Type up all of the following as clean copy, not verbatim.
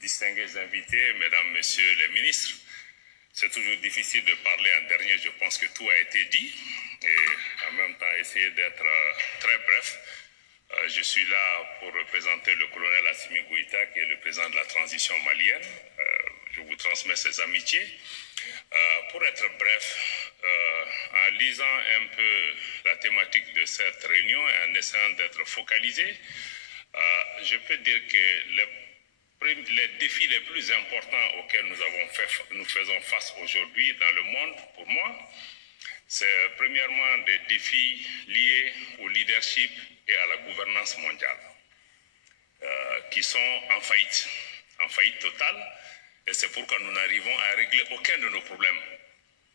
distingués invités, mesdames, messieurs les ministres. C'est toujours difficile de parler en dernier, je pense que tout a été dit. Et en même temps, essayer d'être très bref. Je suis là pour représenter le colonel Assimi Goïta, qui est le président de la transition malienne. Je vous transmets ses amitiés. Pour être bref, en lisant un peu la thématique de cette réunion et en essayant d'être focalisé, je peux dire que les défis les plus importants auxquels nous faisons face aujourd'hui dans le monde, pour moi, c'est premièrement des défis liés au leadership et à la gouvernance mondiale, qui sont en faillite totale, et c'est pourquoi nous n'arrivons à régler aucun de nos problèmes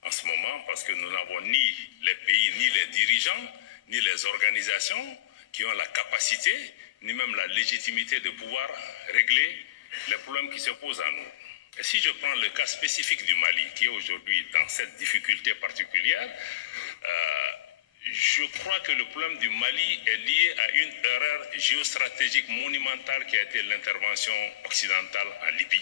en ce moment, parce que nous n'avons ni les pays, ni les dirigeants, ni les organisations qui ont la capacité, ni même la légitimité de pouvoir régler les problèmes qui se posent à nous. Et si je prends le cas spécifique du Mali, qui est aujourd'hui dans cette difficulté particulière, je crois que le problème du Mali est lié à une erreur géostratégique monumentale qui a été l'intervention occidentale en Libye,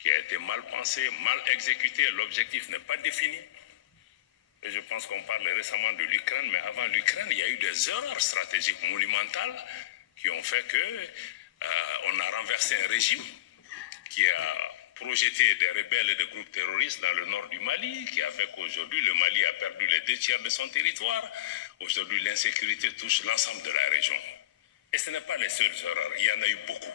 qui a été mal pensée, mal exécutée, l'objectif n'est pas défini. Et je pense qu'on parle récemment de l'Ukraine, mais avant l'Ukraine, il y a eu des erreurs stratégiques monumentales qui ont fait qu'on a renversé un régime qui a projeté des rebelles et des groupes terroristes dans le nord du Mali, qui a fait qu'aujourd'hui le Mali a perdu les 2/3 de son territoire. Aujourd'hui, l'insécurité touche l'ensemble de la région. Et ce n'est pas les seules erreurs, il y en a eu beaucoup.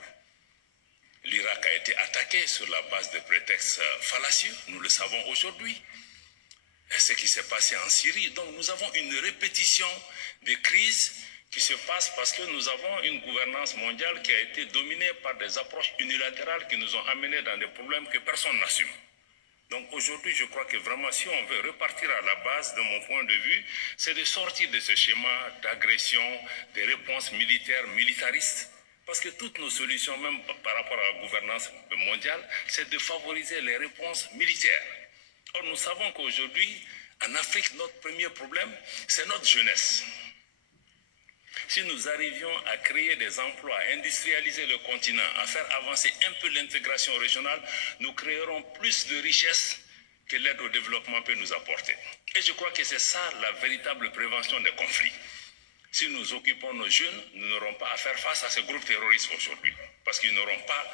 L'Irak a été attaqué sur la base de prétextes fallacieux, nous le savons aujourd'hui. Et ce qui s'est passé en Syrie, donc nous avons une répétition des crises qui se passent parce que nous avons une gouvernance mondiale qui a été dominée par des approches unilatérales qui nous ont amenés dans des problèmes que personne n'assume. Donc aujourd'hui, je crois que vraiment, si on veut repartir à la base, de mon point de vue, c'est de sortir de ce schéma d'agression, des réponses militaires, militaristes. Parce que toutes nos solutions, même par rapport à la gouvernance mondiale, c'est de favoriser les réponses militaires. Or, nous savons qu'aujourd'hui, en Afrique, notre premier problème, c'est notre jeunesse. Si nous arrivions à créer des emplois, à industrialiser le continent, à faire avancer un peu l'intégration régionale, nous créerons plus de richesses que l'aide au développement peut nous apporter. Et je crois que c'est ça la véritable prévention des conflits. Si nous occupons nos jeunes, nous n'aurons pas à faire face à ces groupes terroristes aujourd'hui, parce qu'ils n'auront pas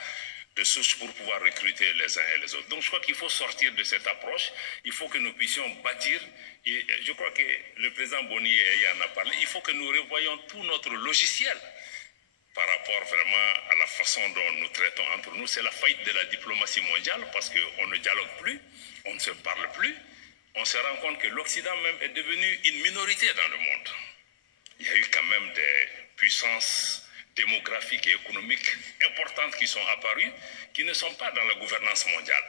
de sources pour pouvoir recruter les uns et les autres. Donc je crois qu'il faut sortir de cette approche, il faut que nous puissions bâtir, et je crois que le président Boni en a parlé, il faut que nous revoyions tout notre logiciel par rapport vraiment à la façon dont nous traitons entre nous. C'est la faillite de la diplomatie mondiale, parce qu'on ne dialogue plus, on ne se parle plus, on se rend compte que l'Occident même est devenu une minorité dans le monde. Il y a eu quand même des puissances démographiques et économiques importantes qui sont apparues, qui ne sont pas dans la gouvernance mondiale.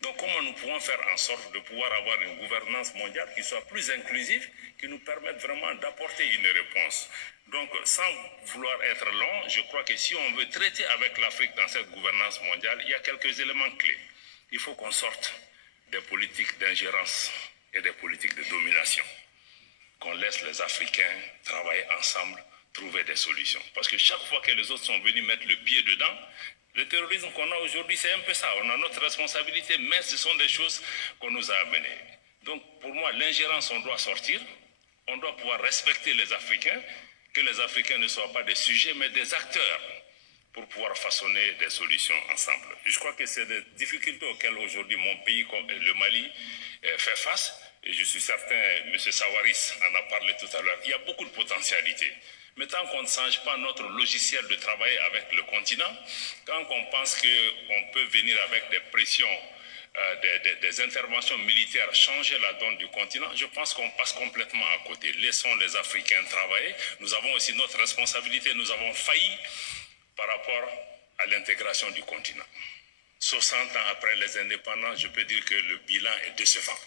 Donc comment nous pouvons faire en sorte de pouvoir avoir une gouvernance mondiale qui soit plus inclusive, qui nous permette vraiment d'apporter une réponse. Donc sans vouloir être long, je crois que si on veut traiter avec l'Afrique dans cette gouvernance mondiale, il y a quelques éléments clés. Il faut qu'on sorte des politiques d'ingérence et des politiques de domination, qu'on laisse les Africains travailler ensemble, trouver des solutions. Parce que chaque fois que les autres sont venus mettre le pied dedans, le terrorisme qu'on a aujourd'hui, c'est un peu ça. On a notre responsabilité, mais ce sont des choses qu'on nous a amenées. Donc pour moi, l'ingérence, on doit sortir. On doit pouvoir respecter les Africains, que les Africains ne soient pas des sujets, mais des acteurs, pour pouvoir façonner des solutions ensemble. Je crois que c'est des difficultés auxquelles aujourd'hui mon pays, le Mali, fait face. Et je suis certain, M. Sawaris en a parlé tout à l'heure, il y a beaucoup de potentialités. Mais tant qu'on ne change pas notre logiciel de travail avec le continent, quand on pense qu'on peut venir avec des pressions, des interventions militaires, changer la donne du continent, je pense qu'on passe complètement à côté. Laissons les Africains travailler. Nous avons aussi notre responsabilité. Nous avons failli par rapport à l'intégration du continent. 60 ans après les indépendances, je peux dire que le bilan est décevant.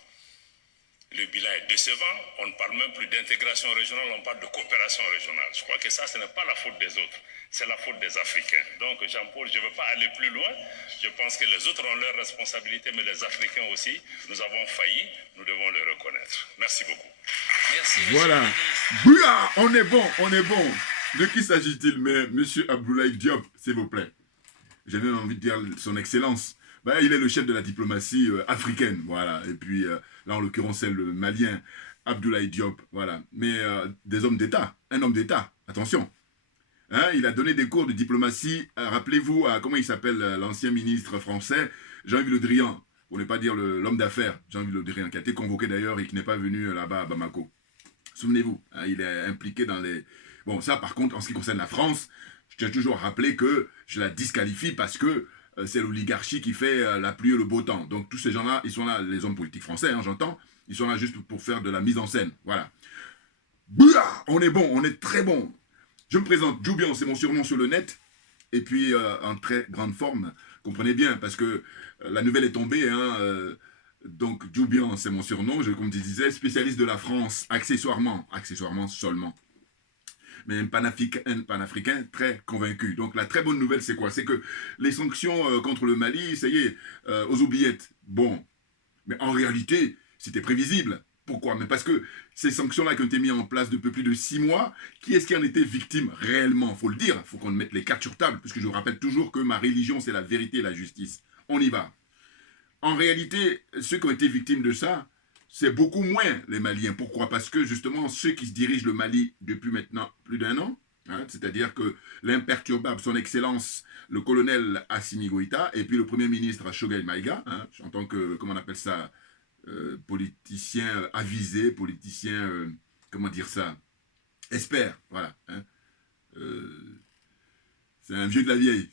Le bilan est décevant, on ne parle même plus d'intégration régionale, on parle de coopération régionale. Je crois que ça, ce n'est pas la faute des autres, c'est la faute des Africains. Donc Jean-Paul, je ne veux pas aller plus loin, je pense que les autres ont leurs responsabilités, mais les Africains aussi, nous avons failli, nous devons le reconnaître. Merci beaucoup. Merci, voilà. Bouya, on est bon, on est bon. De qui s'agit-il, mais M. Abdoulaye Diop, s'il vous plaît? j'ai même envie de dire son excellence. Ben, il est le chef de la diplomatie africaine, voilà. Et puis, là, en l'occurrence, c'est le malien Abdoulaye Diop, voilà. Mais des hommes d'État, un homme d'État, attention. Hein, il a donné des cours de diplomatie, rappelez-vous, comment il s'appelle, l'ancien ministre français, Jean-Yves Le Drian, pour ne pas dire l'homme d'affaires, Jean-Yves Le Drian, qui a été convoqué d'ailleurs et qui n'est pas venu là-bas à Bamako. Souvenez-vous, hein, il est impliqué dans les... Bon, ça, par contre, en ce qui concerne la France, je tiens toujours à rappeler que je la disqualifie parce que c'est l'oligarchie qui fait la pluie et le beau temps. Donc, tous ces gens-là, ils sont là, les hommes politiques français, hein, j'entends, ils sont là juste pour faire de la mise en scène. Voilà. Bouah, on est bon, on est très bon. Je me présente, Djoubian, c'est mon surnom sur le net. Et puis, en très grande forme, comprenez bien, parce que la nouvelle est tombée, hein, donc Djoubian, c'est mon surnom, comme je disais, spécialiste de la France, accessoirement seulement, mais un panafricain très convaincu. Donc la très bonne nouvelle, c'est quoi? C'est que les sanctions contre le Mali, ça y est, aux oubliettes. Bon, mais en réalité, c'était prévisible. Pourquoi? Mais parce que ces sanctions-là qui ont été mises en place depuis plus de 6 mois, qui est-ce qui en était victime réellement? Il faut le dire, il faut qu'on mette les cartes sur table, puisque je vous rappelle toujours que ma religion, c'est la vérité et la justice. On y va. En réalité, ceux qui ont été victimes de ça, c'est beaucoup moins les Maliens. Pourquoi? Parce que justement, ceux qui se dirigent le Mali depuis maintenant plus d'1 an, hein, c'est-à-dire que l'imperturbable, son excellence, le colonel Assimi Goïta, et puis le premier ministre Choguel Maïga, hein, en tant que, comment on appelle ça, politicien avisé, politicien, comment dire ça, expert, voilà. Hein, c'est un vieux de la vieille.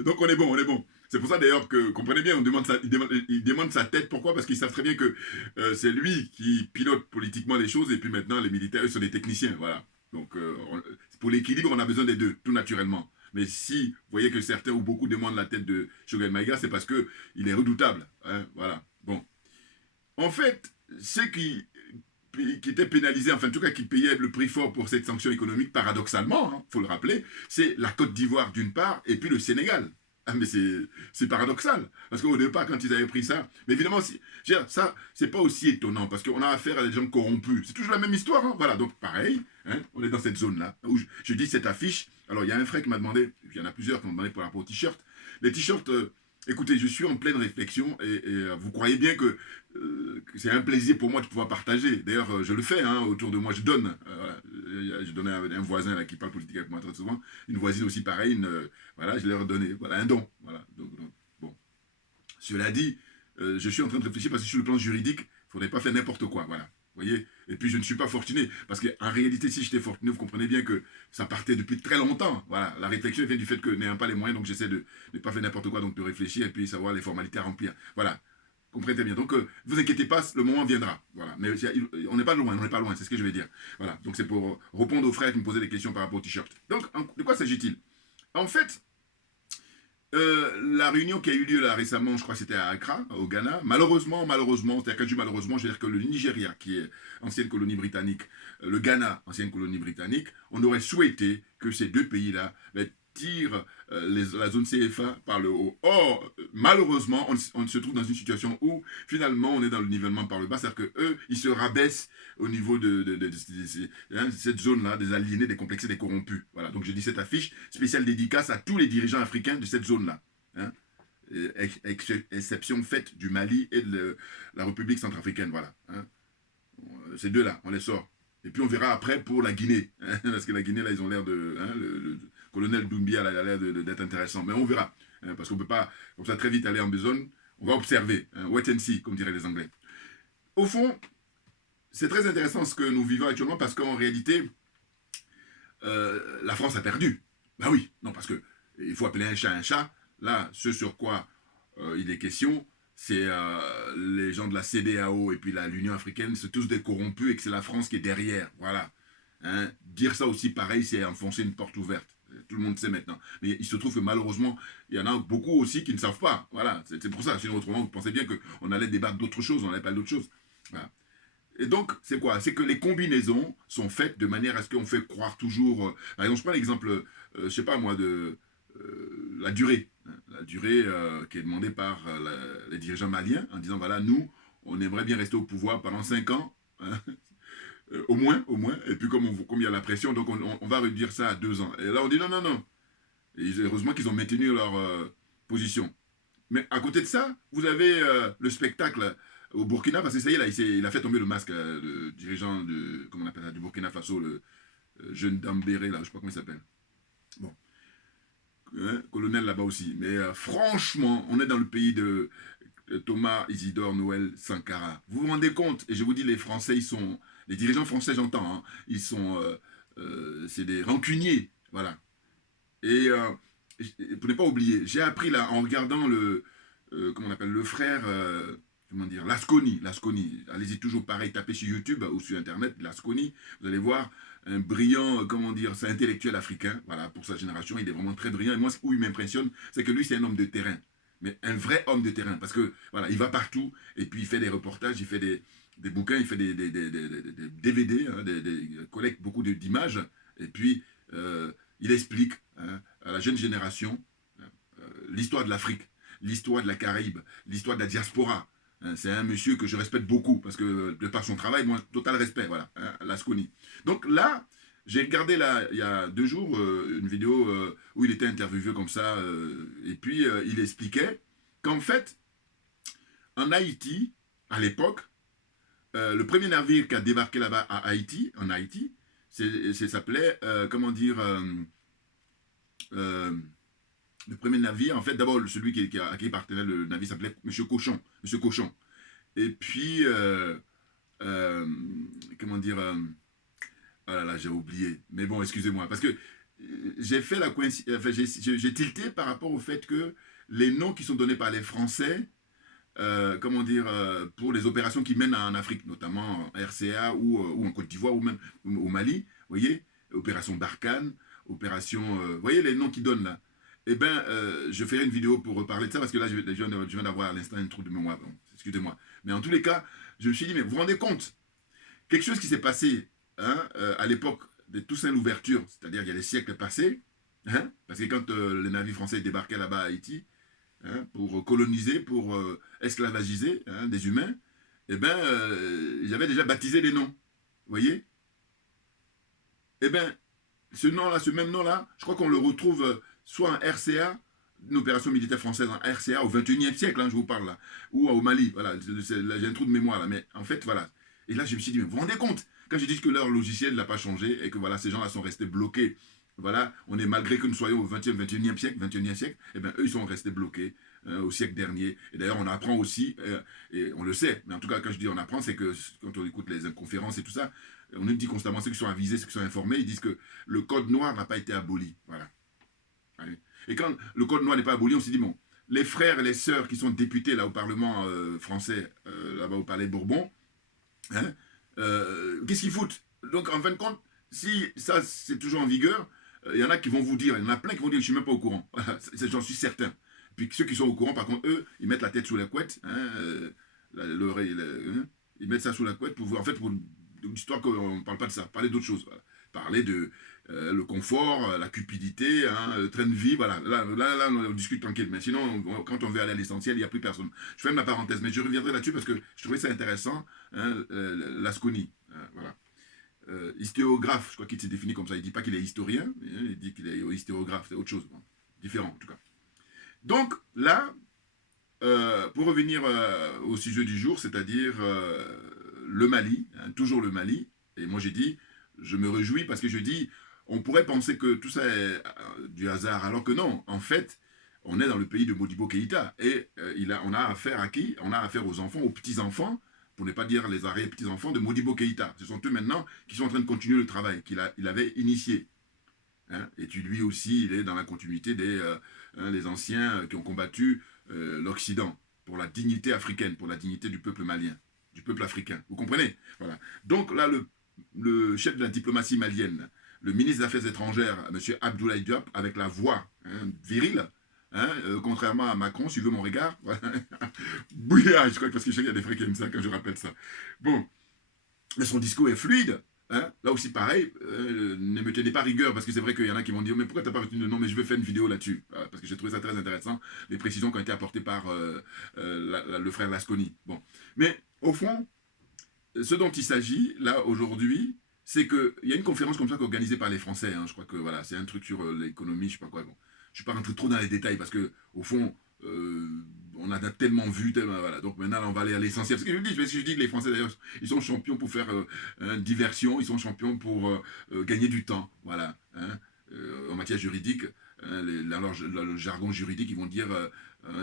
Donc on est bon, on est bon. C'est pour ça d'ailleurs que, comprenez bien, il demande sa tête. Pourquoi? Parce qu'ils savent très bien que c'est lui qui pilote politiquement les choses et puis maintenant les militaires, eux, sont des techniciens. Voilà. Donc pour l'équilibre, on a besoin des deux, tout naturellement. Mais si vous voyez que certains ou beaucoup demandent la tête de Choguel Maïga, c'est parce qu'il est redoutable. Hein, voilà. Bon. En fait, ceux qui étaient pénalisés, enfin en tout cas qui payaient le prix fort pour cette sanction économique, paradoxalement, il faut le rappeler, c'est la Côte d'Ivoire d'une part et puis le Sénégal. Ah, mais c'est paradoxal. Parce qu'au départ, quand ils avaient pris ça, mais évidemment, ça, c'est pas aussi étonnant, parce qu'on a affaire à des gens corrompus. C'est toujours la même histoire. Hein. Voilà, donc pareil, hein, on est dans cette zone-là, où je dis cette affiche. Alors, il y a un frère qui m'a demandé, il y en a plusieurs qui m'ont demandé pour rapport aux t-shirts. Les t-shirts, écoutez, je suis en pleine réflexion, et vous croyez bien que c'est un plaisir pour moi de pouvoir partager. D'ailleurs, je le fais, hein, autour de moi, je donne. Je donnais à un voisin là, qui parle politique avec moi très souvent, une voisine aussi pareille, voilà, je leur ai donné, voilà, un don. Voilà, donc, bon. Cela dit, je suis en train de réfléchir parce que sur le plan juridique, il ne faudrait pas faire n'importe quoi, voilà. Vous voyez? Et puis je ne suis pas fortuné, parce qu'en réalité, si j'étais fortuné, vous comprenez bien que ça partait depuis très longtemps. Voilà, la réflexion vient du fait que n'ayant pas les moyens, donc j'essaie de ne pas faire n'importe quoi, donc de réfléchir et puis savoir les formalités à remplir. Voilà. Comprenez bien. Donc, vous inquiétez pas, le moment viendra. Voilà. Mais on n'est pas loin, c'est ce que je vais dire. Voilà. Donc, c'est pour répondre aux frères qui me posaient des questions par rapport au t-shirt. Donc, de quoi s'agit-il? En fait, la réunion qui a eu lieu là récemment, je crois que c'était à Accra, au Ghana, malheureusement, c'est-à-dire quand je dis malheureusement, je veux dire que le Nigeria, qui est ancienne colonie britannique, le Ghana, ancienne colonie britannique, on aurait souhaité que ces deux pays-là tirent la zone CFA par le haut. Or, malheureusement, on se trouve dans une situation où, finalement, on est dans le nivellement par le bas, c'est-à-dire qu'eux, ils se rabaissent au niveau de cette zone-là, des aliénés, des complexés, des corrompus. Voilà, donc je dis cette affiche spéciale dédicace à tous les dirigeants africains de cette zone-là. Hein, exception faite du Mali et de la République centrafricaine, voilà. Hein. Ces deux-là, on les sort. Et puis on verra après pour la Guinée, hein, parce que la Guinée, là, ils ont l'air de... Hein, le colonel Doumbia, là, il a l'air d'être intéressant. Mais on verra, hein, parce qu'on ne peut pas, comme ça, très vite aller en besogne. On va observer, hein, wait and see, comme diraient les Anglais. Au fond, c'est très intéressant ce que nous vivons actuellement, parce qu'en réalité, la France a perdu. Ben oui, non, parce que il faut appeler un chat un chat. Là, ce sur quoi il est question, c'est les gens de la CEDEAO et puis l'Union africaine, c'est tous des corrompus et que c'est la France qui est derrière. Voilà. Hein, dire ça aussi pareil, c'est enfoncer une porte ouverte. Tout le monde sait maintenant. Mais il se trouve que malheureusement, il y en a beaucoup aussi qui ne savent pas. Voilà, c'est pour ça. Sinon, autrement, vous pensez bien qu'on allait débattre d'autres choses, on n'allait pas d'autres choses. Voilà. Et donc, c'est quoi? C'est que les combinaisons sont faites de manière à ce qu'on fait croire toujours... par exemple, je prends l'exemple, je sais pas moi, de la durée. Hein, la durée qui est demandée par les dirigeants maliens en disant, voilà, nous, on aimerait bien rester au pouvoir pendant 5 ans. Hein, au moins. Et puis comme il y a la pression, donc on va réduire ça à 2 ans. Et là, on dit non. Et heureusement qu'ils ont maintenu leur position. Mais à côté de ça, vous avez le spectacle au Burkina, parce que ça y est, là, il a fait tomber le masque, le dirigeant de, comment on appelle ça, du Burkina Faso, le jeune Dambéré, là, je sais pas comment il s'appelle. Bon, hein, colonel là-bas aussi. Mais franchement, on est dans le pays de Thomas Isidore Noël Sankara. Vous vous rendez compte? Et je vous dis, les Français, ils sont, les dirigeants français, j'entends, hein, ils sont, c'est des rancuniers, voilà. Et pour ne pas oublier, j'ai appris là en regardant le, comment on appelle, le frère, comment dire, Lasconi. Lasconi. Allez-y toujours pareil, tapez sur YouTube ou sur Internet, Lasconi. Vous allez voir un brillant, comment dire, c'est intellectuel africain. Voilà, pour sa génération, il est vraiment très brillant. Et moi, où il m'impressionne, c'est que lui, c'est un homme de terrain. Mais un vrai homme de terrain. Parce que, voilà, il va partout et puis il fait des reportages, il fait des bouquins, il fait des DVD, hein, collecte beaucoup d'images. Et puis, il explique hein, à la jeune génération l'histoire de l'Afrique, l'histoire de la Caraïbe, l'histoire de la diaspora. C'est un monsieur que je respecte beaucoup parce que de par son travail, moi, total respect, voilà, hein, Lasconi. Donc là, j'ai regardé là, il y a 2 jours une vidéo où il était interviewé comme ça et puis il expliquait qu'en fait, en Haïti, à l'époque, le premier navire qui a débarqué là-bas à Haïti, en Haïti, s'appelait, comment dire, le premier navire, en fait, d'abord, celui à qui appartenait le navire s'appelait Monsieur Cochon. Monsieur Cochon. Et puis, comment dire, oh là là, j'ai oublié. Mais bon, excusez-moi, parce que j'ai fait la coïncidence, enfin, j'ai tilté par rapport au fait que les noms qui sont donnés par les Français, comment dire, pour les opérations qu'ils mènent en Afrique, notamment en RCA ou en Côte d'Ivoire ou même au Mali, vous voyez, opération Barkhane, opération, vous voyez les noms qu'ils donnent là. Eh bien, je ferai une vidéo pour reparler de ça parce que là, je viens d'avoir à l'instant un trou de mémoire. Bon, excusez-moi. Mais en tous les cas, je me suis dit, mais vous vous rendez compte, quelque chose qui s'est passé hein, à l'époque de Toussaint l'ouverture, c'est-à-dire il y a des siècles passés, hein, parce que quand les navires français débarquaient là-bas à Haïti, hein, pour coloniser, pour esclavagiser hein, des humains, eh bien, ils avaient déjà baptisé des noms. Vous voyez? Eh bien, ce nom-là, ce même nom-là, je crois qu'on le retrouve soit en RCA, une opération militaire française en RCA au 21e siècle, hein, je vous parle là, ou au Mali, voilà, j'ai un trou de mémoire là, mais en fait, voilà. Et là, je me suis dit, mais vous vous rendez compte, quand je dis que leur logiciel n'a pas changé et que voilà, ces gens-là sont restés bloqués, voilà, on est malgré que nous soyons au 20e, 21e siècle, eh bien, eux, ils sont restés bloqués au siècle dernier. Et d'ailleurs, on apprend aussi, et on le sait, mais en tout cas, quand je dis on apprend, c'est que quand on écoute les conférences et tout ça, on nous dit constamment ceux qui sont avisés, ceux qui sont informés, ils disent que le code noir n'a pas été aboli. Voilà. Allez. Et quand le code noir n'est pas aboli, on s'est dit, bon, les frères et les sœurs qui sont députés là au Parlement français, là-bas au Palais Bourbon, hein, qu'est-ce qu'ils foutent? Donc, en fin de compte, si ça, c'est toujours en vigueur, il y en a qui vont vous dire, il y en a plein qui vont dire, je ne suis même pas au courant. Voilà, j'en suis certain. Puis ceux qui sont au courant, par contre, eux, ils mettent la tête sous la couette, hein, l'oreille, hein, ils mettent ça sous la couette pour voir, en fait, pour l'histoire qu'on ne parle pas de ça, parler d'autre chose. Voilà. Parler de le confort, la cupidité, hein, le train de vie, voilà. Là, on discute tranquille. Mais sinon, quand on veut aller à l'essentiel, il n'y a plus personne. Je ferme la parenthèse, mais je reviendrai là-dessus parce que je trouvais ça intéressant. Hein, Lasconi, voilà. Histéographe, je crois qu'il s'est défini comme ça. Il ne dit pas qu'il est historien, il dit qu'il est histéographe, c'est autre chose. Bon. Différent, en tout cas. Donc, là, pour revenir au sujet du jour, c'est-à-dire le Mali, hein, toujours le Mali, et moi j'ai dit, je me réjouis parce que je dis, on pourrait penser que tout ça est du hasard, alors que non, en fait, on est dans le pays de Modibo Keïta, et on a affaire à qui? On a affaire aux enfants, aux petits-enfants, pour ne pas dire les arrière-petits-enfants de Modibo Keïta. Ce sont eux maintenant qui sont en train de continuer le travail qu'il avait initié. Hein, et lui aussi, il est dans la continuité des anciens qui ont combattu l'Occident pour la dignité africaine, pour la dignité du peuple malien, du peuple africain. Vous comprenez? Voilà. Donc là, le chef de la diplomatie malienne, le ministre des Affaires étrangères, M. Abdoulaye Diop, avec la voix hein, virile, hein, contrairement à Macron, si tu veux mon regard. Bouillard, je crois que parce que je sais qu'il y a des frères qui aiment ça quand je rappelle ça. Bon, mais son discours est fluide. Hein, là aussi, pareil, ne me tenez pas rigueur, parce que c'est vrai qu'il y en a qui vont dire, mais pourquoi tu n'as pas retenu le nom? Mais je vais faire une vidéo là-dessus, parce que j'ai trouvé ça très intéressant, les précisions qui ont été apportées par le frère Lasconi. Bon. Mais au fond, ce dont il s'agit, là, aujourd'hui, c'est qu'il y a une conférence comme ça organisée par les Français, hein, je crois que voilà, c'est un truc sur l'économie, je sais pas quoi. Bon. ne suis pas rentré trop dans les détails parce que, au fond, on a tellement vu, tellement, voilà. Donc maintenant, on va aller à l'essentiel. Ce que je dis, parce que je dis que les Français, d'ailleurs, ils sont champions pour faire diversion, ils sont champions pour gagner du temps, voilà. Hein. En matière juridique, le jargon juridique, ils vont dire,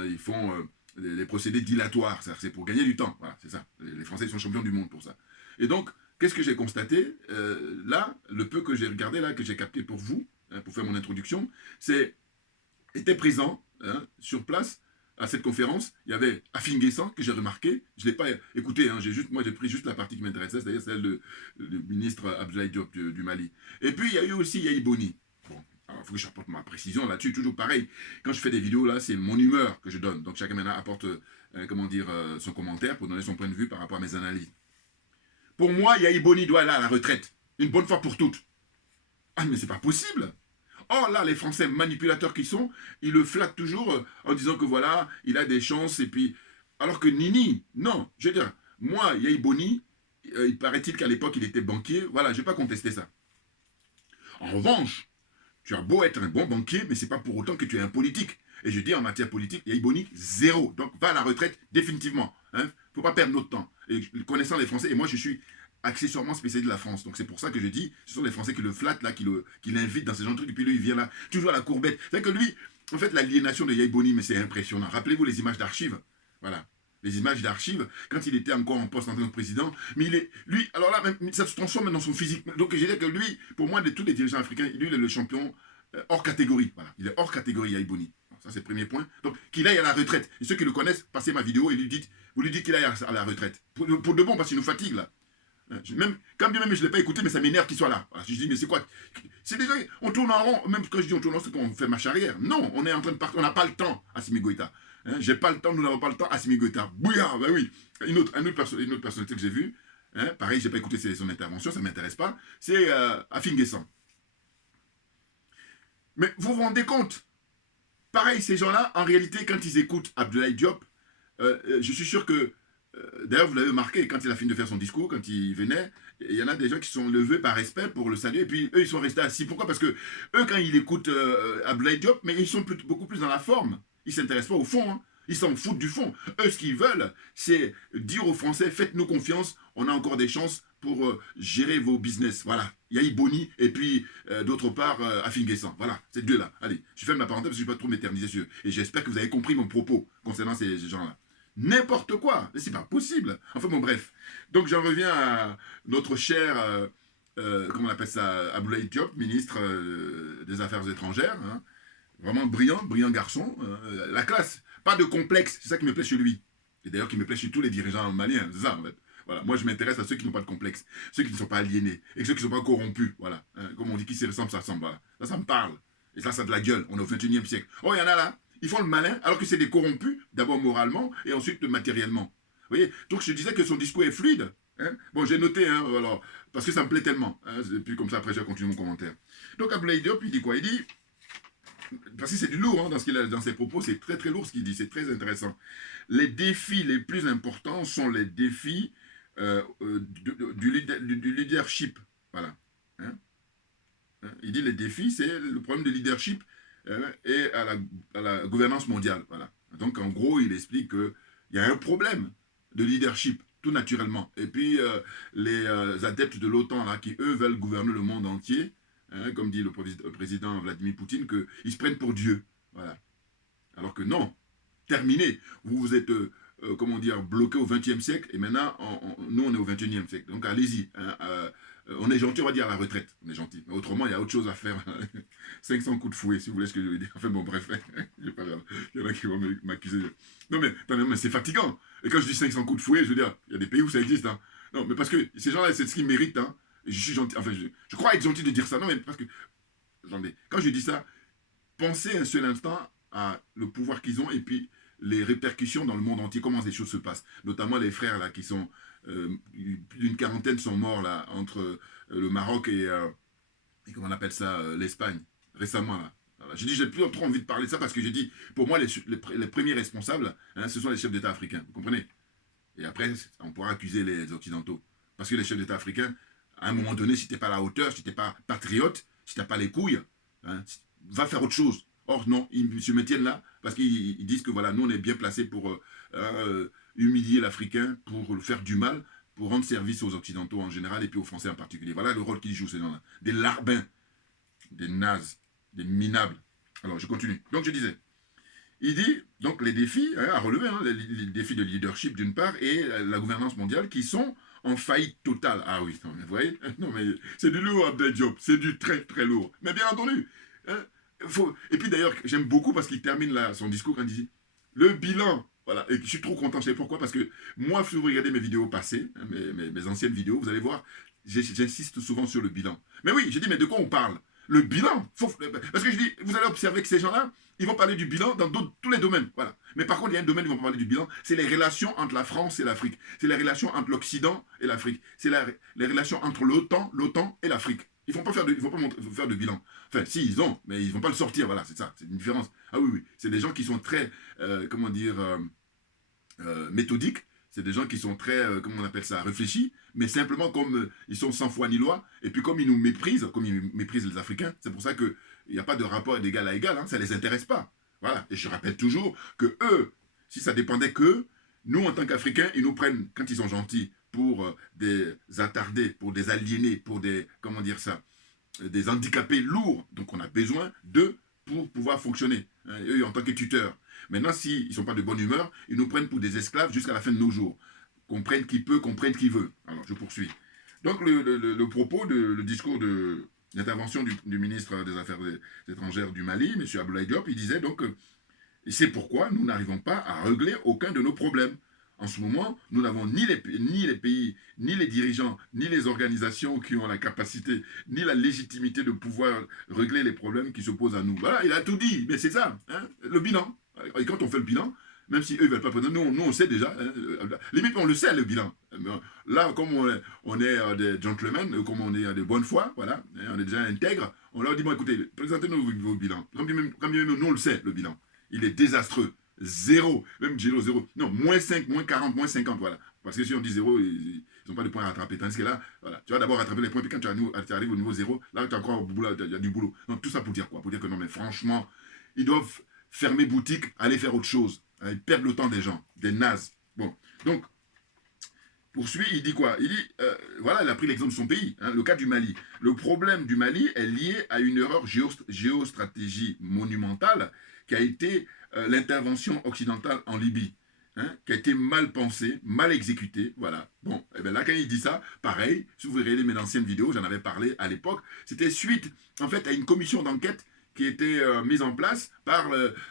ils font les procédés dilatoires, c'est pour gagner du temps, voilà, c'est ça. Les Français, ils sont champions du monde pour ça. Et donc, qu'est-ce que j'ai constaté là, le peu que j'ai regardé, là, que j'ai capté pour vous, hein, pour faire mon introduction, c'est, était présent, hein, sur place, à cette conférence, il y avait Afin Guessan, que j'ai remarqué, je ne l'ai pas écouté, hein, moi j'ai pris juste la partie qui m'intéressait, c'est-à-dire celle du ministre Abdoulaye Diop du Mali. Et puis il y a eu aussi Yahi Boni. Bon, alors il faut que j'apporte ma précision là-dessus, toujours pareil, quand je fais des vidéos là, c'est mon humeur que je donne, donc chacun maintenant apporte, comment dire, son commentaire pour donner son point de vue par rapport à mes analyses. Pour moi, Yahi Boni doit aller à la retraite, une bonne fois pour toutes. Ah mais c'est pas possible. Or là, les Français manipulateurs qui sont, ils le flattent toujours en disant que voilà, il a des chances, et puis... Alors que Nini, non, je veux dire, moi, Yahi Boni, il paraît-il qu'à l'époque, il était banquier, voilà, je ne vais pas contester ça. En revanche, tu as beau être un bon banquier, mais ce n'est pas pour autant que tu es un politique. Et je dis en matière politique, Yahi Boni, zéro. Donc va à la retraite définitivement. Il ne faut pas perdre notre temps. Et connaissant les Français, et moi je suis accessoirement spécialisé de la France. Donc c'est pour ça que je dis, ce sont les Français qui le flattent, là, qui l'invitent dans ce genre de trucs, et puis lui, il vient là, toujours à la courbette. C'est-à-dire que lui, en fait, l'aliénation de Yahi Boni, mais c'est impressionnant. Rappelez-vous les images d'archives. Voilà. Les images d'archives, quand il était encore en poste en tant que président, mais il est, lui, alors là, même, ça se transforme dans son physique. Donc je dirais que lui, pour moi, de tous les dirigeants africains, lui, il est le champion hors catégorie. Voilà. Il est hors catégorie, Yahi Boni. Ça, c'est le premier point. Donc, qu'il aille à la retraite. Et ceux qui le connaissent, passez ma vidéo et vous lui dites qu'il aille à la retraite. Pour de bon, parce qu'il nous fatigue, là. Même, quand bien même je ne l'ai pas écouté, mais ça m'énerve qu'il soit là. Voilà, je dis, mais c'est quoi? C'est déjà, on tourne en rond, même quand je dis on tourne en rond, c'est qu'on fait marche arrière. Non, on est en train de partir, on n'a pas le temps, Assimi Goïta. Hein, j'ai pas le temps, nous n'avons pas le temps, Assimi Goïta. Bouillard, ben oui. Une autre personnalité que j'ai vue, hein, pareil, j'ai pas écouté son intervention, ça ne m'intéresse pas, c'est Afin Guessan. Mais vous vous rendez compte? Pareil, ces gens-là, en réalité, quand ils écoutent Abdoulaye Diop, je suis sûr que d'ailleurs, vous l'avez remarqué, quand il a fini de faire son discours, quand il venait, il y en a des gens qui sont levés par respect pour le saluer, et puis eux, ils sont restés assis. Pourquoi? Parce que eux, quand ils écoutent Abdoulaye Diop, mais ils sont beaucoup plus dans la forme. Ils ne s'intéressent pas au fond, hein. Ils s'en foutent du fond. Eux, ce qu'ils veulent, c'est dire aux Français, faites-nous confiance, on a encore des chances pour gérer vos business. Voilà. Yahi Boni, et puis d'autre part, Afin Guessan. Voilà, ces deux-là. Allez, je ferme la parenthèse parce que je ne vais pas trop m'éterniser sur eux. Et j'espère que vous avez compris mon propos concernant ces gens-là. N'importe quoi, c'est pas possible. Enfin bon, bref. Donc j'en reviens à notre cher, comment on appelle ça, Abdoulaye Diop, ministre des Affaires étrangères. Hein. Vraiment brillant garçon. La classe, pas de complexe, c'est ça qui me plaît chez lui. Et d'ailleurs qui me plaît chez tous les dirigeants maliens, c'est ça en fait. Voilà, moi je m'intéresse à ceux qui n'ont pas de complexe, ceux qui ne sont pas aliénés, et ceux qui ne sont pas corrompus. Voilà, hein. Comme on dit, qui se ressemble, ça ressemble. Voilà. Ça me parle. Et ça a de la gueule. On est au 21e siècle. Oh, il y en a là. Ils font le malin, alors que c'est des corrompus, d'abord moralement, et ensuite matériellement. Vous voyez? Donc je disais que son discours est fluide. Hein? Bon, j'ai noté, hein, alors, parce que ça me plaît tellement. Hein? Et puis comme ça, après, je vais continuer mon commentaire. Donc Abdoulaye Diop, il dit quoi? Il dit, parce que c'est du lourd, hein, dans ses propos, c'est très très lourd ce qu'il dit, c'est très intéressant. Les défis les plus importants sont les défis du leadership. Voilà. Hein? Il dit les défis, c'est le problème de leadership et à la gouvernance mondiale. Voilà. Donc, en gros, il explique qu'il y a un problème de leadership, tout naturellement. Et puis, les adeptes de l'OTAN, là, qui, eux, veulent gouverner le monde entier, hein, comme dit le président Vladimir Poutine, qu'ils se prennent pour Dieu. Voilà. Alors que non, terminé. Vous êtes, comment dire, bloqué au XXe siècle, et maintenant, nous, on est au XXIe siècle. Donc, allez-y. Hein, on est gentil, on va dire à la retraite. On est gentil. Mais autrement, il y a autre chose à faire. 500 coups de fouet, si vous voulez ce que je veux dire. Enfin bon, bref. Il y en a qui vont m'accuser. Non, mais c'est fatigant. Et quand je dis 500 coups de fouet, je veux dire, il y a des pays où ça existe. Hein. Non, mais parce que ces gens-là, c'est ce qu'ils méritent. Hein. Et je suis gentil. Enfin, je crois être gentil de dire ça. Non, mais parce que. Attendez, quand je dis ça, pensez un seul instant à le pouvoir qu'ils ont et puis les répercussions dans le monde entier, comment ces choses se passent. Notamment les frères là qui sont. Plus d'une quarantaine sont morts là, entre le Maroc et comment on appelle ça, l'Espagne, récemment là. Voilà. Je dis, j'ai plus trop envie de parler de ça parce que j'ai dit, pour moi, les premiers responsables, hein, ce sont les chefs d'État africains, vous comprenez? Et après, on pourra accuser les Occidentaux. Parce que les chefs d'État africains, à un moment donné, si tu n'es pas à la hauteur, si tu n'es pas patriote, si tu n'as pas les couilles, hein, va faire autre chose. Or, non, ils se maintiennent là parce qu'ils disent que voilà, nous, on est bien placés pour humilier l'Africain, pour faire du mal, pour rendre service aux Occidentaux en général et puis aux Français en particulier. Voilà le rôle qu'ils jouent, ces gens-là. Des larbins, des nazes, des minables. Alors, je continue. Donc, je disais, il dit, donc, les défis à relever, les défis de leadership d'une part et la gouvernance mondiale qui sont en faillite totale. Ah oui, non, mais vous voyez, non, mais c'est du lourd, Abdel Diop, c'est du très, très lourd. Mais bien entendu, hein, et puis d'ailleurs, j'aime beaucoup parce qu'il termine là, son discours quand il dit, le bilan, voilà, et je suis trop content, je sais pourquoi, parce que moi, si vous regardez mes vidéos passées, hein, mes anciennes vidéos, vous allez voir, j'insiste souvent sur le bilan. Mais oui, j'ai dit, mais de quoi on parle? Le bilan, parce que je dis, vous allez observer que ces gens-là, ils vont parler du bilan dans tous les domaines. Voilà. Mais par contre, il y a un domaine où ils vont parler du bilan, c'est les relations entre la France et l'Afrique. C'est les relations entre l'Occident et l'Afrique. C'est les relations entre l'OTAN et l'Afrique. Ils ne vont pas faire de bilan. Enfin, si, ils ont, mais ils ne vont pas le sortir. Voilà, c'est ça, c'est une différence. Ah oui, oui. C'est des gens qui sont très, comment dire, méthodiques. C'est des gens qui sont très, comment on appelle ça, réfléchis, mais simplement comme ils sont sans foi ni loi, et puis comme ils nous méprisent, comme ils méprisent les Africains, c'est pour ça qu'il n'y a pas de rapport d'égal à égal, hein, ça ne les intéresse pas. Voilà. Et je rappelle toujours que eux, si ça dépendait qu'eux, nous, en tant qu'Africains, ils nous prennent, quand ils sont gentils, pour des attardés, pour des aliénés, pour des, comment dire ça, des handicapés lourds. Donc on a besoin d'eux pour pouvoir fonctionner, hein, eux en tant que tuteurs. Maintenant, s'ils ne sont pas de bonne humeur, ils nous prennent pour des esclaves jusqu'à la fin de nos jours. Qu'on prenne qui peut, qu'on prenne qui veut. Alors, je poursuis. Donc, le propos, le discours de l'intervention du ministre des Affaires étrangères du Mali, M. Abdoulaye Diop, il disait donc, c'est pourquoi nous n'arrivons pas à régler aucun de nos problèmes. En ce moment, nous n'avons ni les pays, ni les dirigeants, ni les organisations qui ont la capacité, ni la légitimité de pouvoir régler les problèmes qui se posent à nous. Voilà, il a tout dit, mais c'est ça, hein, le bilan. Et quand on fait le bilan, même si eux ne veulent pas présenter, nous on sait déjà, hein, limite on le sait le bilan. Là, comme on est des gentlemen, comme on est de bonne foi, voilà, on est déjà intègre, on leur dit, bon écoutez, présentez-nous vos bilans. Comme nous on le sait, le bilan. Il est désastreux. Zéro, même Giro, zéro. Non, moins 5, moins 40, moins 50, voilà. Parce que si on dit zéro, ils n'ont pas de points à rattraper. Tandis que là, voilà, tu vas d'abord rattraper les points, puis quand tu arrives au niveau zéro, là, tu as encore il y a du boulot. Donc, tout ça pour dire quoi? Pour dire que non, mais franchement, ils doivent fermer boutique, aller faire autre chose. Ils perdent le temps des gens, des nazes. Bon, donc, poursuit, il dit quoi? Il dit, voilà, il a pris l'exemple de son pays, hein, le cas du Mali. Le problème du Mali est lié à une erreur géostratégie monumentale qui a été l'intervention occidentale en Libye, hein, qui a été mal pensée, mal exécutée, voilà. Bon, et bien là, quand il dit ça, pareil, si vous verrez mes anciennes vidéos, j'en avais parlé à l'époque, c'était suite, en fait, à une commission d'enquête qui était mise en place par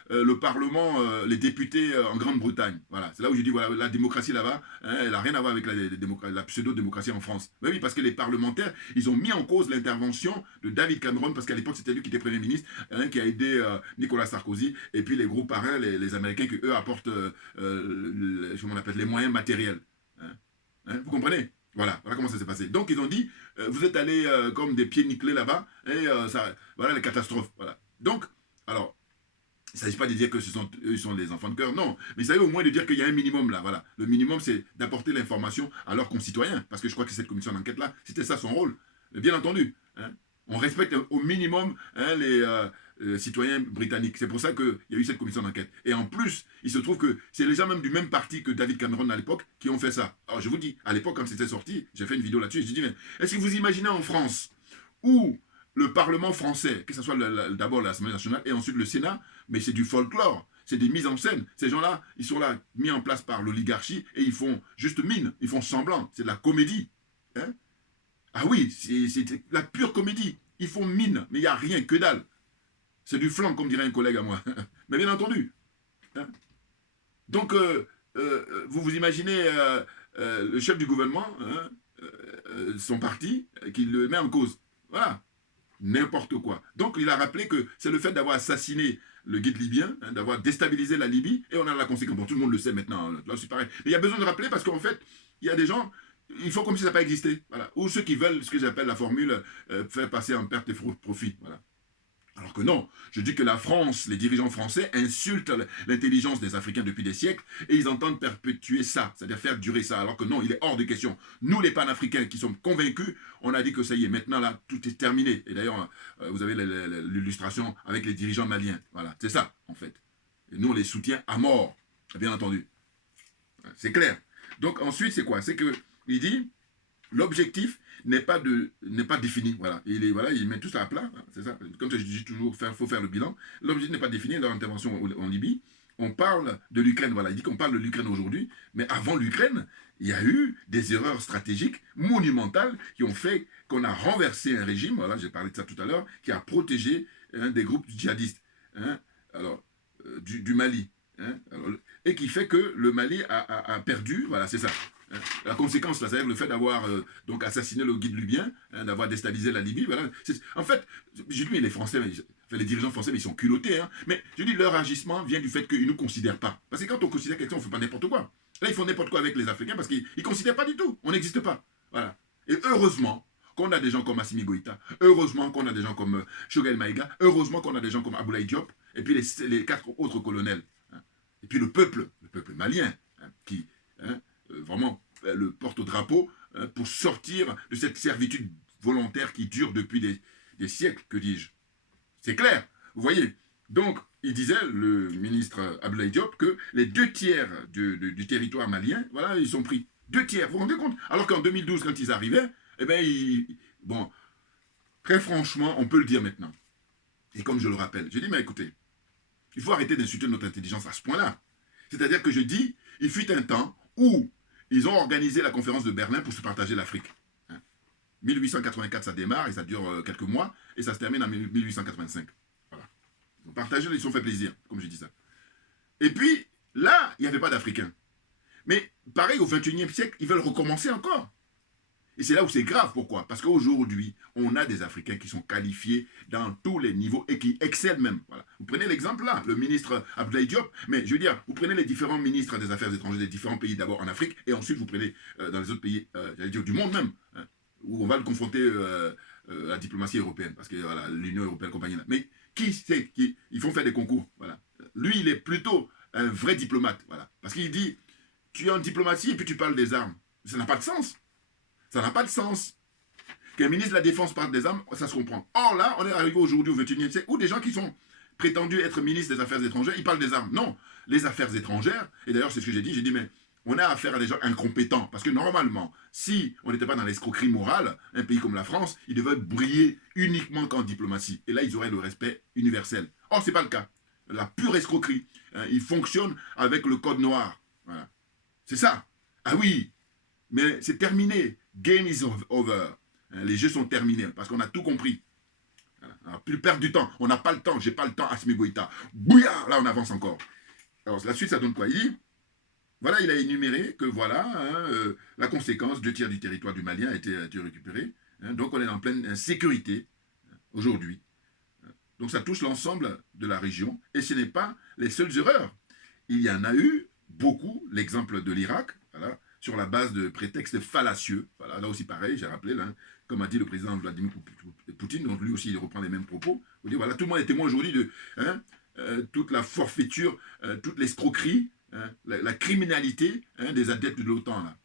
le Parlement, les députés en Grande-Bretagne. Voilà, c'est là où je dis, voilà, la démocratie là-bas, hein, elle n'a rien à voir avec la pseudo-démocratie en France. Mais oui, parce que les parlementaires, ils ont mis en cause l'intervention de David Cameron, parce qu'à l'époque, c'était lui qui était Premier ministre, hein, qui a aidé Nicolas Sarkozy, et puis les gros parrains, les Américains, qui eux apportent, comment on appelle, les moyens matériels. Hein. Hein, vous comprenez? Voilà, voilà comment ça s'est passé. Donc ils ont dit, vous êtes allés comme des pieds nickelés là-bas, et voilà les catastrophes. Voilà. Donc, alors, il ne s'agit pas de dire que eux ils sont des enfants de cœur, non. Mais il s'agit au moins de dire qu'il y a un minimum là. Voilà. Le minimum, c'est d'apporter l'information à leurs concitoyens. Parce que je crois que cette commission d'enquête-là, c'était ça son rôle. Mais bien entendu, hein, on respecte au minimum hein, les citoyens britanniques. C'est pour ça qu'il y a eu cette commission d'enquête. Et en plus, il se trouve que c'est les gens même du même parti que David Cameron à l'époque qui ont fait ça. Alors je vous dis, à l'époque, quand c'était sorti, j'ai fait une vidéo là-dessus, je dis, mais est-ce que vous imaginez en France où le Parlement français, que ce soit d'abord l'Assemblée nationale et ensuite le Sénat, mais c'est du folklore, c'est des mises en scène. Ces gens-là, ils sont là, mis en place par l'oligarchie, et ils font juste mine, ils font semblant, c'est de la comédie. Hein? Ah oui, c'est la pure comédie. Ils font mine, mais il n'y a rien, que dalle. C'est du flanc, comme dirait un collègue à moi. Mais bien entendu. Hein? Donc, vous vous imaginez le chef du gouvernement, hein, son parti, qui le met en cause. Voilà. N'importe quoi. Donc, il a rappelé que c'est le fait d'avoir assassiné le guide libyen, hein, d'avoir déstabilisé la Libye, et on a la conséquence. Bon, tout le monde le sait maintenant, là c'est pareil. Mais il y a besoin de rappeler parce qu'en fait, il y a des gens, ils font comme si ça n'a pas existé. Voilà. Ou ceux qui veulent, ce que j'appelle la formule, faire passer en perte et profit. Voilà. Alors que non, je dis que la France, les dirigeants français insultent l'intelligence des Africains depuis des siècles et ils entendent perpétuer ça, c'est-à-dire faire durer ça. Alors que non, il est hors de question. Nous, les panafricains qui sommes convaincus, on a dit que ça y est, maintenant là, tout est terminé. Et d'ailleurs, vous avez l'illustration avec les dirigeants maliens. Voilà, c'est ça, en fait. Et nous, on les soutient à mort, bien entendu. C'est clair. Donc ensuite, c'est quoi? C'est que il dit, l'objectif n'est pas défini. Voilà. Il met tout ça à plat. C'est ça. Comme je dis toujours, il faut faire le bilan. L'objectif n'est pas défini. Leur intervention en Libye, on parle de l'Ukraine. Voilà. Il dit qu'on parle de l'Ukraine aujourd'hui. Mais avant l'Ukraine, il y a eu des erreurs stratégiques monumentales qui ont fait qu'on a renversé un régime. Voilà, j'ai parlé de ça tout à l'heure, qui a protégé des groupes djihadistes. Alors, du Mali. Et qui fait que le Mali a perdu. Voilà, c'est ça. La conséquence, là, c'est-à-dire le fait d'avoir donc assassiné le guide libyen, d'avoir déstabilisé la Libye. Voilà. En fait, je dis, mais les Français, les dirigeants français, mais ils sont culottés. Mais je dis, leur agissement vient du fait qu'ils ne nous considèrent pas. Parce que quand on considère quelqu'un, on ne fait pas n'importe quoi. Là, ils font n'importe quoi avec les Africains parce qu'ils ne considèrent pas du tout. On n'existe pas. Voilà. Et heureusement qu'on a des gens comme Assimi Goïta, heureusement qu'on a des gens comme Choguel Maïga, heureusement qu'on a des gens comme Aboulaye Diop, et puis les 4 autres colonels. Et puis le peuple malien, qui vraiment le porte-drapeau pour sortir de cette servitude volontaire qui dure depuis des siècles, que dis-je. C'est clair, vous voyez. Donc, il disait, le ministre Aboulaye Diop, que les 2/3 du territoire malien, voilà, ils sont pris. 2/3, vous vous rendez compte? Alors qu'en 2012, quand ils arrivaient, eh bien, bon, très franchement, on peut le dire maintenant. Et comme je le rappelle, je dis, mais écoutez, il faut arrêter d'insulter notre intelligence à ce point-là. C'est-à-dire que je dis, il fut un temps où ils ont organisé la conférence de Berlin pour se partager l'Afrique. 1884, ça démarre et ça dure quelques mois, et ça se termine en 1885. Voilà. Ils ont partagé, ils se sont fait plaisir, comme je dis ça. Et puis, là, il n'y avait pas d'Africains. Mais pareil, au XXIe siècle, ils veulent recommencer encore. Et c'est là où c'est grave. Pourquoi? Parce qu'aujourd'hui, on a des Africains qui sont qualifiés dans tous les niveaux et qui excellent même. Voilà. Vous prenez l'exemple là, le ministre Aboulaye Diop, mais je veux dire, vous prenez les différents ministres des Affaires étrangères des différents pays d'abord en Afrique, et ensuite vous prenez dans les autres pays, j'allais dire du monde même, où on va le confronter à la diplomatie européenne, parce que voilà, l'Union européenne, compagnie là. Mais qui c'est qui ils font faire des concours? Voilà. Lui, il est plutôt un vrai diplomate. Voilà. Parce qu'il dit, tu es en diplomatie et puis tu parles des armes. Ça n'a pas de sens. Ça n'a pas de sens. Qu'un ministre de la Défense parle des armes, ça se comprend. Or là, on est arrivé aujourd'hui au XXIe siècle où des gens qui sont prétendus être ministres des Affaires étrangères, ils parlent des armes. Non, les affaires étrangères, et d'ailleurs c'est ce que j'ai dit, mais on a affaire à des gens incompétents. Parce que normalement, si on n'était pas dans l'escroquerie morale, un pays comme la France, il devait briller uniquement qu'en diplomatie. Et là, ils auraient le respect universel. Or, ce n'est pas le cas. La pure escroquerie. Ils fonctionnent avec le code noir. Voilà. C'est ça. Ah oui, mais c'est terminé. Game is over. Les jeux sont terminés parce qu'on a tout compris. On n'a plus perdre du temps. On n'a pas le temps. J'ai pas le temps, Assimi Goïta. Bouillard. Là, on avance encore. Alors, la suite, ça donne quoi? Il dit, voilà, il a énuméré que voilà, la conséquence, 2/3 du territoire du Mali a été récupéré. Donc, on est en pleine sécurité aujourd'hui. Donc, ça touche l'ensemble de la région. Et ce n'est pas les seules erreurs. Il y en a eu beaucoup. L'exemple de l'Irak, voilà, sur la base de prétextes fallacieux. Voilà, là aussi pareil, j'ai rappelé, là, comme a dit le président Vladimir Poutine, donc lui aussi il reprend les mêmes propos. Il dit, voilà, tout le monde est témoin aujourd'hui de toute la forfaiture, toute l'escroquerie, la criminalité des adeptes de l'OTAN. Là.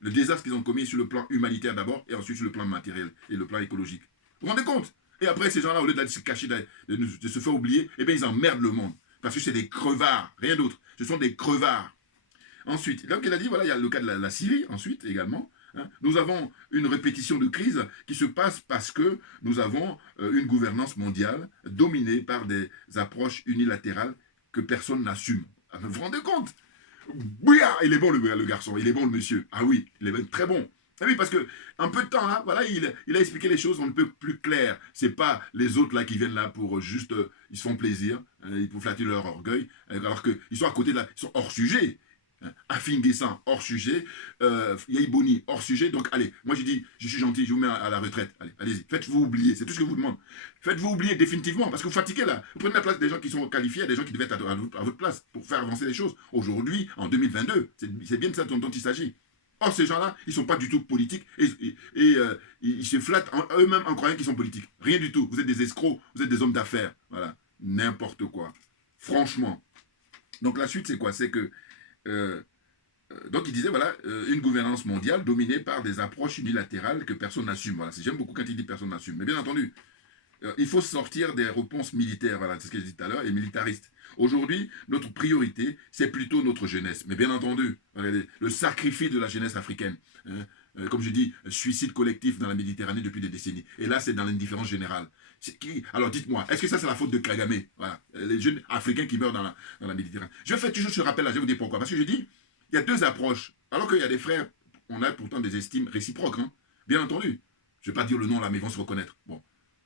Le désastre qu'ils ont commis sur le plan humanitaire d'abord, et ensuite sur le plan matériel et le plan écologique. Vous vous rendez compte? Et après, ces gens-là, au lieu de se cacher, de se faire oublier, eh bien, ils emmerdent le monde. Parce que c'est des crevards, rien d'autre. Ce sont des crevards. Ensuite, donc il a dit, voilà, il y a le cas de la Syrie, ensuite également. Nous avons une répétition de crise qui se passe parce que nous avons une gouvernance mondiale dominée par des approches unilatérales que personne n'assume. Vous vous rendez compte? Bouillard, il est bon le garçon, il est bon le monsieur. Ah oui, il est très bon. Ah oui, parce que un peu de temps là, voilà, il a expliqué les choses un peu plus claires. C'est pas les autres là qui viennent là pour juste, ils se font plaisir, pour flatter leur orgueil, alors qu'ils sont à côté de là, ils sont hors sujet. Afin Guessin, hors sujet, Yaïboni, hors sujet, donc allez, moi j'ai dit, je suis gentil, je vous mets à la retraite, allez, allez-y, faites-vous oublier, c'est tout ce que je vous demande, faites-vous oublier définitivement, parce que vous fatiguez là, vous prenez la place des gens qui sont qualifiés, des gens qui devaient être à votre place, pour faire avancer les choses, aujourd'hui, en 2022, c'est bien de ça dont il s'agit, Or, ces gens-là, ils ne sont pas du tout politiques ils se flattent eux-mêmes en croyant qu'ils sont politiques. Rien du tout. Vous êtes des escrocs, vous êtes des hommes d'affaires. Voilà. N'importe quoi. Franchement. Donc, la suite, c'est quoi? C'est que... donc, il disait, voilà, une gouvernance mondiale dominée par des approches unilatérales que personne n'assume. Voilà. J'aime beaucoup quand il dit personne n'assume. Mais bien entendu, il faut sortir des réponses militaires, voilà, c'est ce que j'ai dit tout à l'heure, et militaristes. Aujourd'hui, notre priorité, c'est plutôt notre jeunesse. Mais bien entendu, regardez, le sacrifice de la jeunesse africaine. Hein, comme je dis, suicide collectif dans la Méditerranée depuis des décennies. Et là, c'est dans l'indifférence générale. Alors dites-moi, est-ce que ça c'est la faute de Kagame? Voilà, les jeunes africains qui meurent dans la Méditerranée. Je fais toujours ce rappel-là, je vais vous dire pourquoi. Parce que je dis, il y a deux approches. Alors qu'il y a des frères, on a pourtant des estimes réciproques. Hein, bien entendu. Je ne vais pas dire le nom là, mais ils vont se reconnaître. Bon.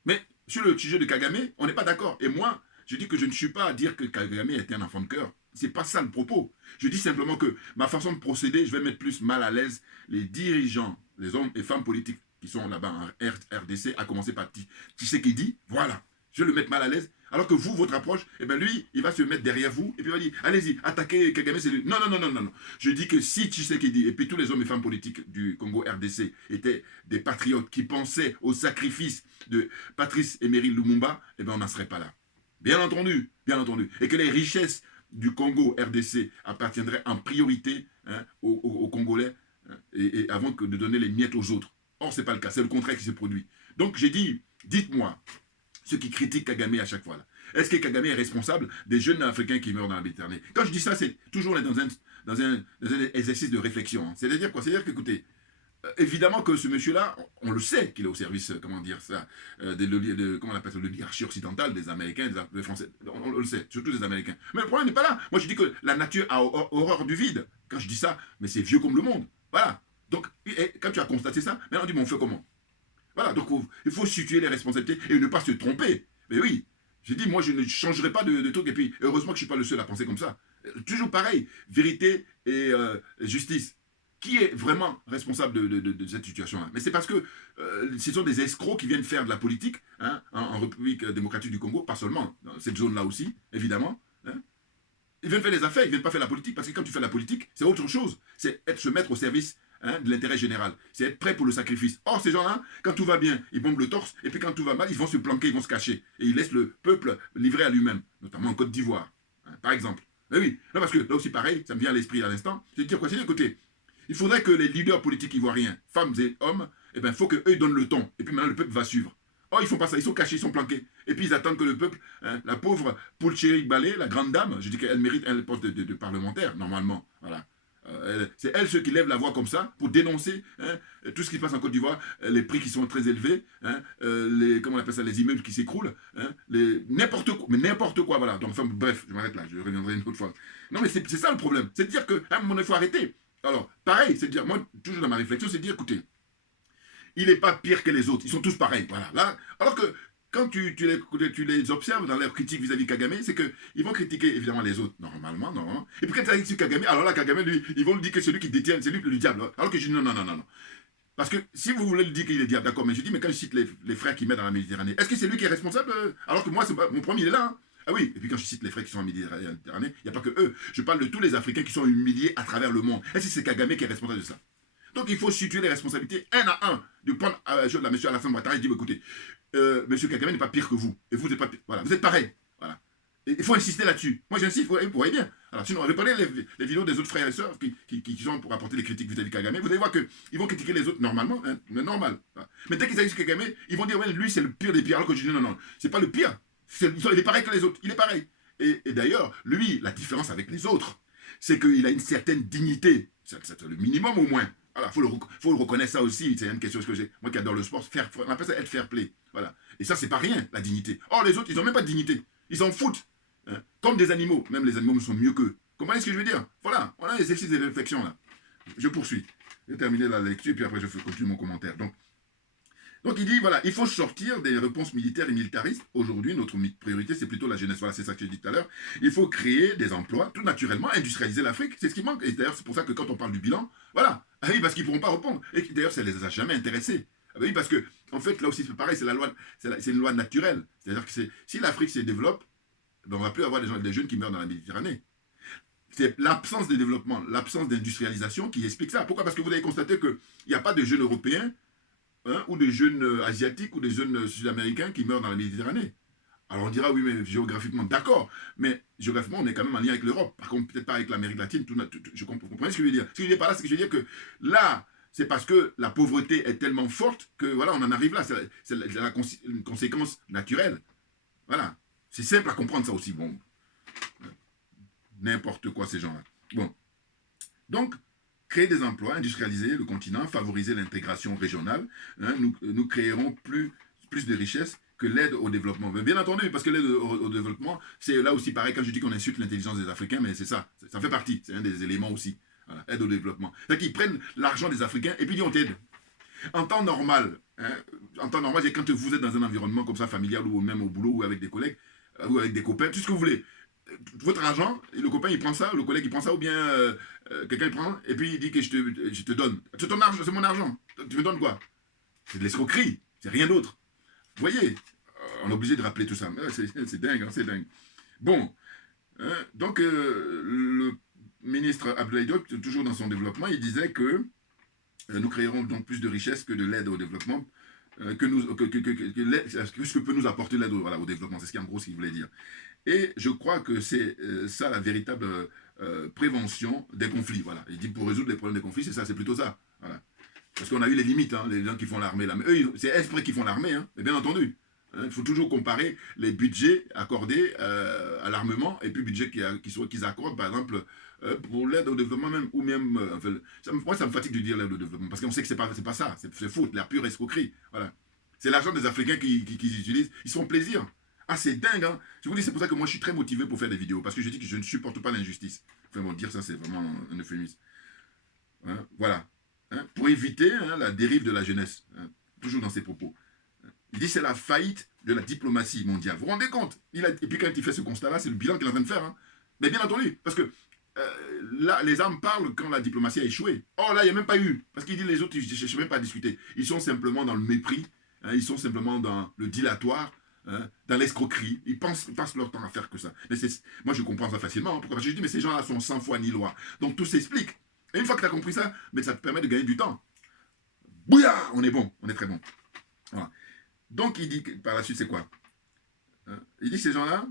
Mais sur le sujet de Kagame, on n'est pas d'accord. Et moi, je dis que je ne suis pas à dire que Kagame était un enfant de cœur. C'est pas ça le propos. Je dis simplement que ma façon de procéder, je vais mettre plus mal à l'aise les dirigeants, les hommes et femmes politiques qui sont là-bas en RDC, à commencer par Tshisekedi. Voilà. Je vais le mettre mal à l'aise. Alors que vous, votre approche, eh ben lui, il va se mettre derrière vous et puis il va dire, allez-y, attaquez Kagame, c'est lui. Non, non, non, non, non, non. Je dis que si Tshisekedi et puis tous les hommes et femmes politiques du Congo RDC étaient des patriotes qui pensaient au sacrifice de Patrice Emery Lumumba, eh ben on n'en serait pas là. Bien entendu, bien entendu. Et que les richesses du Congo RDC appartiendraient en priorité aux Congolais et avant que de donner les miettes aux autres. Or, ce n'est pas le cas, c'est le contraire qui se produit. Donc j'ai dit, dites-moi, ceux qui critiquent Kagame à chaque fois là, est-ce que Kagame est responsable des jeunes Africains qui meurent dans la Méditerranée? Quand je dis ça, c'est toujours dans un exercice de réflexion. Hein. C'est-à-dire quoi? C'est-à-dire qu'écoutez, évidemment que ce monsieur-là, on le sait qu'il est au service, comment dire ça, comment on appelle ça, de l'hierarchie occidentale, des Américains, des Français. On le sait, surtout des Américains. Mais le problème n'est pas là. Moi, je dis que la nature a horreur du vide. Quand je dis ça, mais c'est vieux comme le monde. Voilà. Donc, quand tu as constaté ça, maintenant on dit, mais on fait comment? Voilà, donc il faut situer les responsabilités et ne pas se tromper. Mais oui, j'ai dit, moi, je ne changerai pas de truc. Et puis, heureusement que je ne suis pas le seul à penser comme ça. Toujours pareil, vérité et justice. Qui est vraiment responsable de cette situation-là? Mais c'est parce que ce sont des escrocs qui viennent faire de la politique hein, en République démocratique du Congo, pas seulement, dans cette zone-là aussi, évidemment. Hein. Ils viennent faire des affaires, ils ne viennent pas faire la politique, parce que quand tu fais la politique, c'est autre chose. C'est se mettre au service hein, de l'intérêt général. C'est être prêt pour le sacrifice. Or, ces gens-là, quand tout va bien, ils bombent le torse, et puis quand tout va mal, ils vont se planquer, ils vont se cacher. Et ils laissent le peuple livré à lui-même, notamment en Côte d'Ivoire, hein, par exemple. Mais oui, non, parce que là aussi, pareil, ça me vient à l'esprit à l'instant, c'est de dire quoi? C'est écoutez, il faudrait que les leaders politiques ivoiriens, femmes et hommes, eh ben, faut qu'eux donnent le ton. Et puis maintenant, le peuple va suivre. Oh, ils font pas ça, ils sont cachés, ils sont planqués. Et puis ils attendent que le peuple, hein, la pauvre Poulchéri Balé, la grande dame, je dis qu'elle mérite un poste de parlementaire, normalement. Voilà. C'est elle ceux qui lèvent la voix comme ça pour dénoncer hein, tout ce qui se passe en Côte d'Ivoire, les prix qui sont très élevés, hein, comment on appelle ça, les immeubles qui s'écroulent, hein, n'importe quoi, mais n'importe quoi, voilà. Donc, enfin, bref, je m'arrête là, je reviendrai une autre fois. Non, mais c'est ça le problème, c'est de dire qu'à un moment, il faut arrêter. Alors, pareil, c'est de dire, moi, toujours dans ma réflexion, c'est de dire, écoutez, il n'est pas pire que les autres, ils sont tous pareils, voilà. Là, alors que quand tu les observes dans leur critique vis-à-vis de Kagame, c'est qu'ils vont critiquer évidemment les autres, normalement, non. Et puis quand tu as sur Kagame, alors là, Kagame, lui, ils vont lui dire que c'est lui qui détient, c'est lui le diable. Alors que je dis non, non, non, non, non. Parce que si vous voulez lui dire qu'il est diable, d'accord, mais je dis, mais quand je cite les frères qui mettent dans la Méditerranée, est-ce que c'est lui qui est responsable alors que moi, mon premier, il est là. Hein. Ah oui, et puis quand je cite les frères qui sont en Méditerranée, il n'y a pas que eux. Je parle de tous les Africains qui sont humiliés à travers le monde. Est-ce que c'est Kagame qui est responsable de ça? Donc il faut situer les responsabilités un à un. De prendre la monsieur Alassane Ouattara et dire, écoutez, monsieur Kagame n'est pas pire que vous. Et vous n'êtes pas pire. Voilà, vous êtes pareil. Voilà. Et il faut insister là-dessus. Moi j'insiste, vous voyez bien. Alors sinon, reprenez les vidéos des autres frères et sœurs qui sont pour apporter des critiques vis-à-il de Kagame. Vous allez voir qu'ils vont critiquer les autres normalement, hein, mais normal. Voilà. Mais dès qu'ils s'agit de Kagame, ils vont dire, ouais, lui c'est le pire des pires. Alors que je dis, non, non, c'est pas le pire. Il est pareil que les autres. Il est pareil. Et d'ailleurs, lui, la différence avec les autres, c'est qu'il a une certaine dignité. C'est le minimum au moins. Voilà, faut le reconnaître ça aussi, c'est une question que j'ai. Moi qui adore le sport, on appelle ça être fair play. Voilà. Et ça, c'est pas rien, la dignité. Or, les autres, ils n'ont même pas de dignité. Ils s'en foutent. Hein. Comme des animaux. Même les animaux sont mieux qu'eux. Comprenez ce que je veux dire? Voilà, on a l'exercice de réflexion là. Je poursuis. Je vais terminer la lecture, puis après je continue mon commentaire. Donc il dit, voilà, il faut sortir des réponses militaires et militaristes. Aujourd'hui, notre priorité, c'est plutôt la jeunesse. Voilà, c'est ça que j'ai dit tout à l'heure. Il faut créer des emplois, tout naturellement, industrialiser l'Afrique. C'est ce qui manque. Et d'ailleurs, c'est pour ça que quand on parle du bilan, voilà. Ah oui, parce qu'ils ne pourront pas répondre. Et d'ailleurs, ça ne les a jamais intéressés. Ah oui, parce que, en fait, là aussi, c'est pareil, c'est la loi, c'est une loi naturelle. C'est-à-dire que si l'Afrique se développe, ben on ne va plus avoir des jeunes qui meurent dans la Méditerranée. C'est l'absence de développement, l'absence d'industrialisation qui explique ça. Pourquoi? Parce que vous avez constaté qu'il n'y a pas de jeunes Européens, hein, ou de jeunes Asiatiques ou des jeunes Sud-Américains qui meurent dans la Méditerranée. Alors on dira, oui, mais géographiquement, d'accord, mais géographiquement, on est quand même en lien avec l'Europe. Par contre, peut-être pas avec l'Amérique latine. Je comprends, vous comprenez ce que je veux dire? Ce que je veux dire par là, c'est que je veux dire que là, c'est parce que la pauvreté est tellement forte que voilà, on en arrive là. C'est une conséquence naturelle. Voilà. C'est simple à comprendre ça aussi. Bon, n'importe quoi ces gens-là. Bon. Donc, créer des emplois, industrialiser le continent, favoriser l'intégration régionale, hein, nous créerons plus de richesses que l'aide au développement. Mais bien entendu, parce que l'aide au développement, c'est là aussi pareil quand je dis qu'on insulte l'intelligence des Africains, mais c'est ça, ça fait partie, c'est un des éléments aussi. Voilà, aide au développement. C'est-à-dire qu'ils prennent l'argent des Africains et puis ils disent on t'aide. En temps normal, hein, c'est quand vous êtes dans un environnement comme ça, familial ou même au boulot ou avec des collègues, ou avec des copains, tout ce que vous voulez. Votre argent, le copain il prend ça, le collègue il prend ça, ou bien quelqu'un il prend, et puis il dit que je te donne. C'est ton argent, c'est mon argent. Tu me donnes quoi? C'est de l'escroquerie, c'est rien d'autre. Vous voyez, on est obligé de rappeler tout ça. C'est dingue, hein, c'est dingue. Bon, donc le ministre Abdoulaye Diop, toujours dans son développement, il disait que nous créerons donc plus de richesses que de l'aide au développement, ce que peut nous apporter l'aide au développement. C'est ce qu'en gros ce qu'il voulait dire. Et je crois que c'est ça la véritable prévention des conflits. Voilà. Il dit pour résoudre les problèmes des conflits, c'est ça, c'est plutôt ça. Voilà. Parce qu'on a eu les limites, hein, les gens qui font l'armée là. Mais eux, c'est exprès qu'ils font l'armée, hein, mais bien entendu. Il faut toujours comparer les budgets accordés à l'armement et puis les budgets qu'ils accordent, par exemple, pour l'aide au développement même, ou même... moi, ça me fatigue de dire l'aide au développement, parce qu'on sait que c'est pas ça, c'est faux, la pure escroquerie. Voilà. C'est l'argent des Africains qu'ils utilisent, ils se font plaisir. Ah, c'est dingue, hein. Je vous dis, c'est pour ça que moi, je suis très motivé pour faire des vidéos, parce que je dis que je ne supporte pas l'injustice. Enfin, bon, dire ça, c'est vraiment un euphémisme. Hein, voilà. Hein, pour éviter la dérive de la jeunesse, hein, toujours dans ses propos. Il dit c'est la faillite de la diplomatie mondiale. Vous vous rendez compte? Et puis quand il fait ce constat-là, c'est le bilan qu'il est en train de faire. Hein. Mais bien entendu, parce que là, les armes parlent quand la diplomatie a échoué. Oh là, il n'y a même pas eu. Parce qu'il dit les autres, ils ne cherchent même pas à discuter. Ils sont simplement dans le mépris, hein, ils sont simplement dans le dilatoire, hein, dans l'escroquerie. Ils passent leur temps à faire que ça. Mais moi, je comprends ça facilement. Hein. Pourquoi? Parce que je dis, mais ces gens-là sont sans foi ni loi. Donc tout s'explique. Et une fois que tu as compris ça, mais ça te permet de gagner du temps. Bouya, on est bon, on est très bon. Voilà. Donc il dit, par la suite, c'est quoi? Il dit, ces gens-là,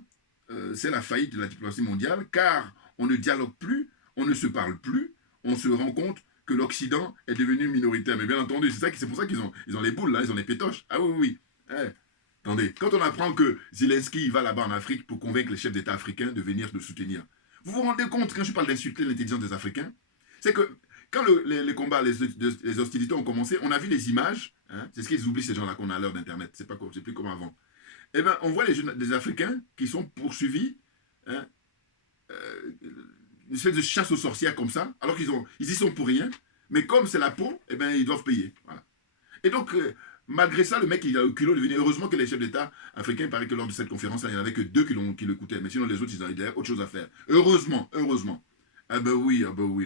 c'est la faillite de la diplomatie mondiale, car on ne dialogue plus, on ne se parle plus, on se rend compte que l'Occident est devenu minoritaire. Mais bien entendu, c'est pour ça qu'ils ont les boules, là, ils ont les pétoches. Ah oui, oui, oui. Attendez, quand on apprend que Zelensky va là-bas en Afrique pour convaincre les chefs d'État africains de venir le soutenir, vous vous rendez compte, quand je parle d'insulter l'intelligence des Africains, c'est que quand les combats, les hostilités ont commencé, on a vu les images, hein, c'est ce qu'ils oublient ces gens-là qu'on a à l'heure d'Internet, c'est plus comme avant. Eh bien, on voit des Africains qui sont poursuivis, hein, une espèce de chasse aux sorcières comme ça, alors qu'ils y sont pour rien, mais comme c'est la peau, eh bien, ils doivent payer. Voilà. Et donc, malgré ça, le mec, il a le culot de venir. Heureusement que les chefs d'État africains, il paraît que lors de cette conférence-là, il n'y en avait que 2 qui l'écoutaient, mais sinon les autres, ils avaient autre chose à faire. Heureusement, heureusement. Ah ben oui, ah ben oui.